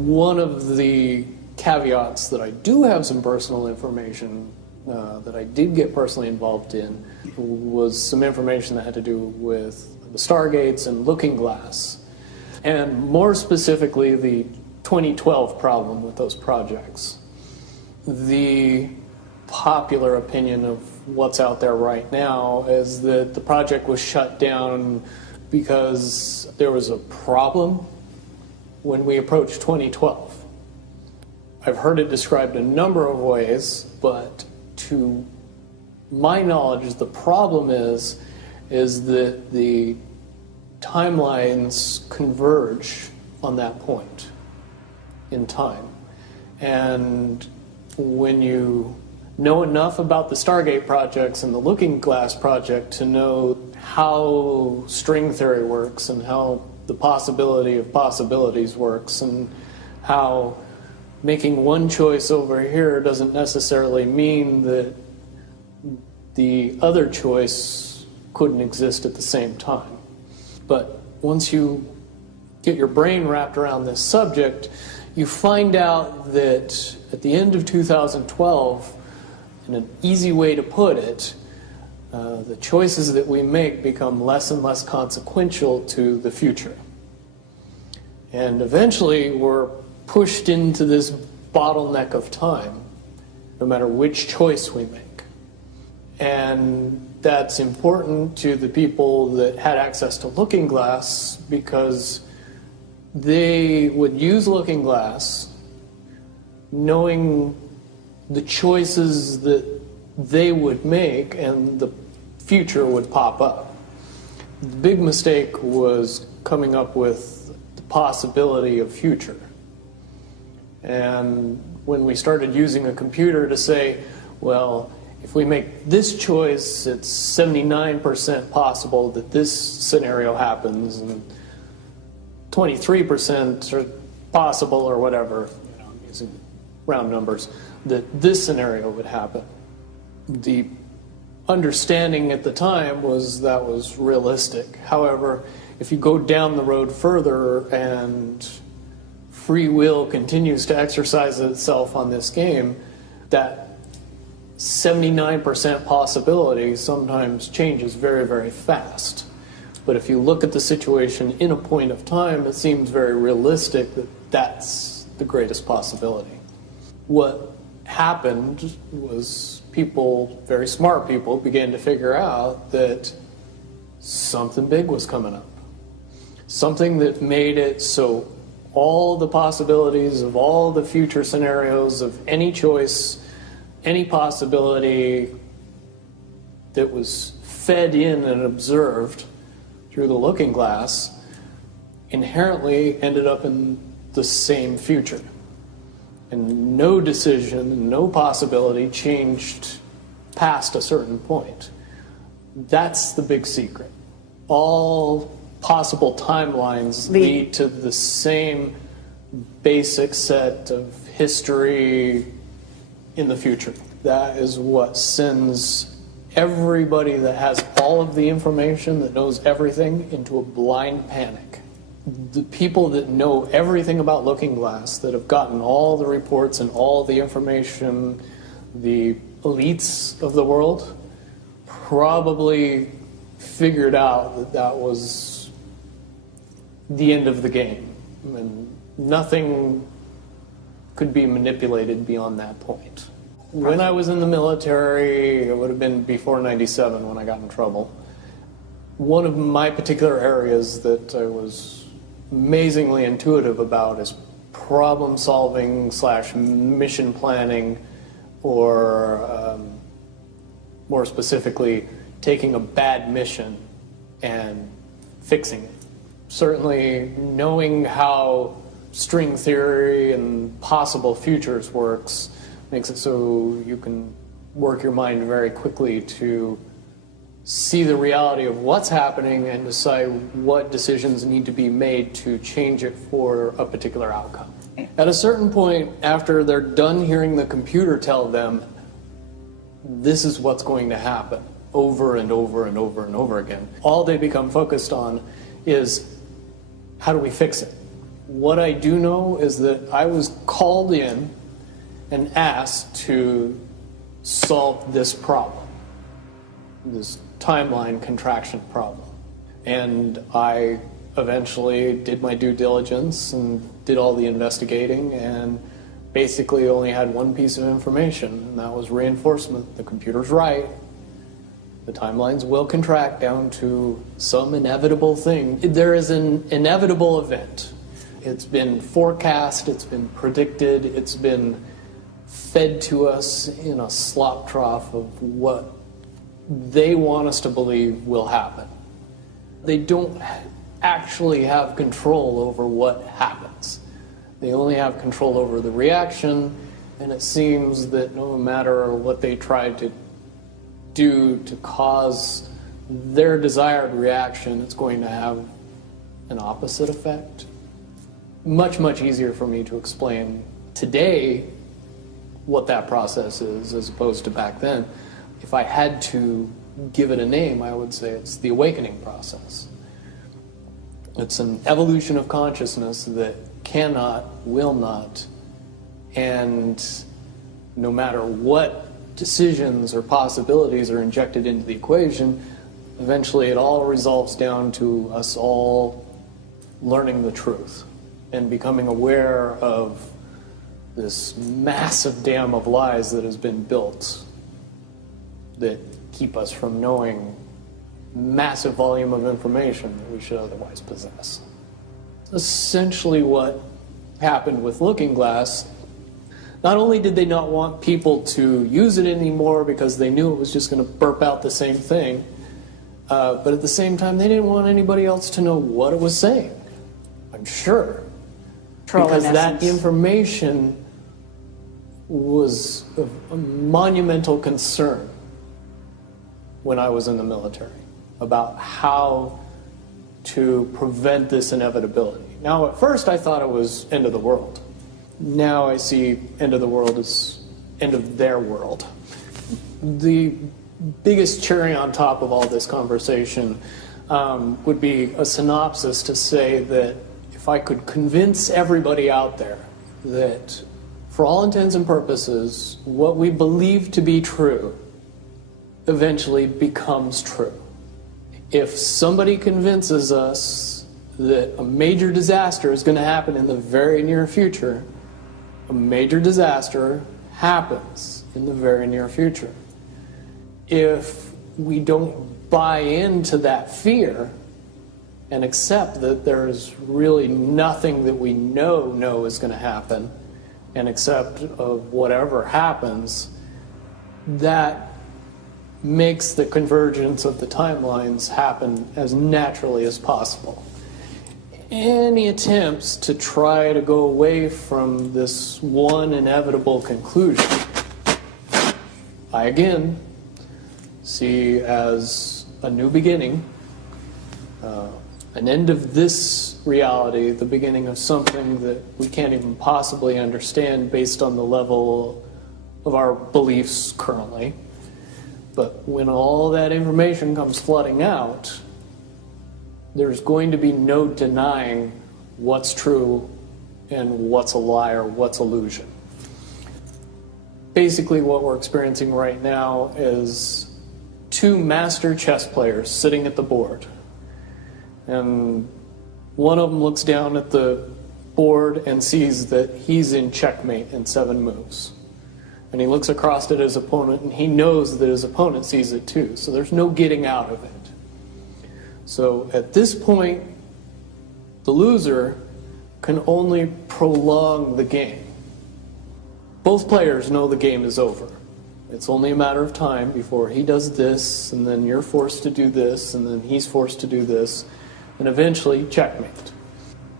One of the caveats that I do have some personal information that I did get personally involved in was some information that had to do with the Stargates and Looking Glass, and more specifically the 2012 problem with those projects. The popular opinion of what's out there right now is that the project was shut down because there was a problem when we approached 2012. I've heard it described a number of ways, but to my knowledge, the problem is that the timelines converge on that point in time. And when you know enough about the Stargate projects and the Looking Glass project to know how string theory works and how the possibility of possibilities works and how making one choice over here doesn't necessarily mean that the other choice couldn't exist at the same time. But once you get your brain wrapped around this subject, you find out that at the end of 2012, in an easy way to put it, the choices that we make become less and less consequential to the future. And eventually we're pushed into this bottleneck of time, no matter which choice we make. And that's important to the people that had access to Looking Glass because they would use Looking Glass knowing the choices that they would make and the future would pop up. The big mistake was coming up with the possibility of future. And when we started using a computer to say, well, if we make this choice, it's 79% possible that this scenario happens, and 23% are possible, or whatever, I'm using round numbers, that this scenario would happen. The understanding at the time was that was realistic. However, if you go down the road further and free will continues to exercise itself on this game, that 79% possibility sometimes changes very, very fast. But if you look at the situation in a point of time, it seems very realistic that that's the greatest possibility. What happened was people, very smart people, began to figure out that something big was coming up. Something that made it so all the possibilities of all the future scenarios of any choice, any possibility that was fed in and observed through the Looking Glass inherently ended up in the same future. And no decision, no possibility changed past a certain point. That's the big secret. All possible timelines lead to the same basic set of history in the future. That is what sends everybody that has all of the information, that knows everything, into a blind panic. The people that know everything about Looking Glass, that have gotten all the reports and all the information, the elites of the world, probably figured out that that was the end of the game, and nothing could be manipulated beyond that point. When I was in the military, it would have been before '97 when I got in trouble. One of my particular areas that I was amazingly intuitive about is problem solving / mission planning, or more specifically, taking a bad mission and fixing it. Certainly knowing how string theory and possible futures works makes it so you can work your mind very quickly to see the reality of what's happening and decide what decisions need to be made to change it for a particular outcome. At a certain point, after they're done hearing the computer tell them this is what's going to happen over and over and over and over again, all they become focused on is how do we fix it? What I do know is that I was called in and asked to solve this problem, this timeline contraction problem. And I eventually did my due diligence and did all the investigating and basically only had one piece of information, and that was reinforcement. The computer's right. The timelines will contract down to some inevitable thing. There is an inevitable event. It's been forecast, it's been predicted, it's been fed to us in a slop trough of what they want us to believe will happen. They don't actually have control over what happens. They only have control over the reaction, and it seems that no matter what they try to do to cause their desired reaction, it's going to have an opposite effect. Much, much easier for me to explain today what that process is as opposed to back then. If I had to give it a name, I would say it's the awakening process. It's an evolution of consciousness that cannot, will not, and no matter what decisions or possibilities are injected into the equation, eventually it all resolves down to us all learning the truth and becoming aware of this massive dam of lies that has been built that keep us from knowing massive volume of information that we should otherwise possess. Essentially what happened with Looking Glass, not only did they not want people to use it anymore because they knew it was just going to burp out the same thing, but at the same time they didn't want anybody else to know what it was saying, I'm sure. Because that information was of a monumental concern when I was in the military about how to prevent this inevitability. Now, at first I thought it was end of the world. Now I see end of the world as end of their world. The biggest cherry on top of all this conversation would be a synopsis to say that if I could convince everybody out there that for all intents and purposes, what we believe to be true eventually becomes true. If somebody convinces us that a major disaster is going to happen in the very near future, a major disaster happens in the very near future. If we don't buy into that fear and accept that there's really nothing that we know is going to happen, and accept of whatever happens, that makes the convergence of the timelines happen as naturally as possible. Any attempts to try to go away from this one inevitable conclusion, I again see as a new beginning, an end of this reality, the beginning of something that we can't even possibly understand based on the level of our beliefs currently. But when all that information comes flooding out, there's going to be no denying what's true and what's a lie or what's illusion. Basically what we're experiencing right now is two master chess players sitting at the board. And one of them looks down at the board and sees that he's in checkmate in 7 moves. And he looks across at his opponent and he knows that his opponent sees it too. So there's no getting out of it. So at this point, the loser can only prolong the game. Both players know the game is over. It's only a matter of time before he does this, and then you're forced to do this, and then he's forced to do this, and eventually checkmate.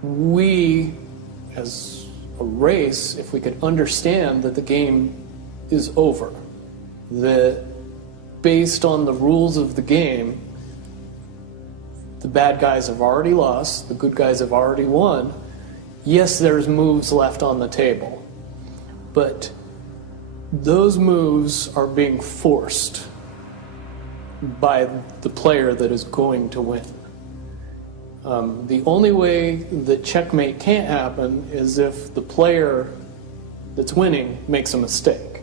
We, as a race, if we could understand that the game is over, that based on the rules of the game, the bad guys have already lost, the good guys have already won. Yes, there's moves left on the table, but those moves are being forced by the player that is going to win. The only way that checkmate can't happen is if the player that's winning makes a mistake.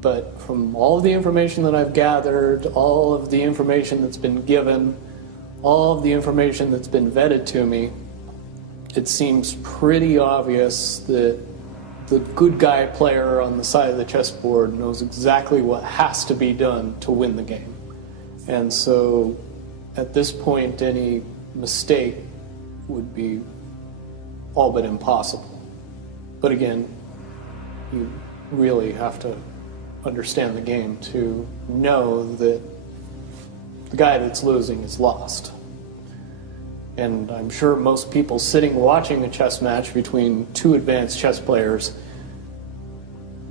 But from all of the information that I've gathered, all of the information that's been given, all of the information that's been vetted to me, it seems pretty obvious that the good guy player on the side of the chessboard knows exactly what has to be done to win the game. And so at this point, any mistake would be all but impossible. But again, you really have to understand the game to know that the guy that's losing is lost. And I'm sure most people sitting watching a chess match between two advanced chess players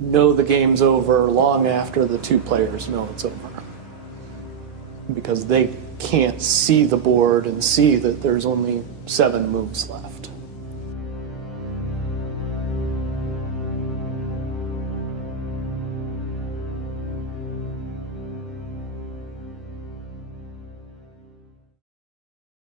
know the game's over long after the two players know it's over. Because they can't see the board and see that there's only 7 moves left.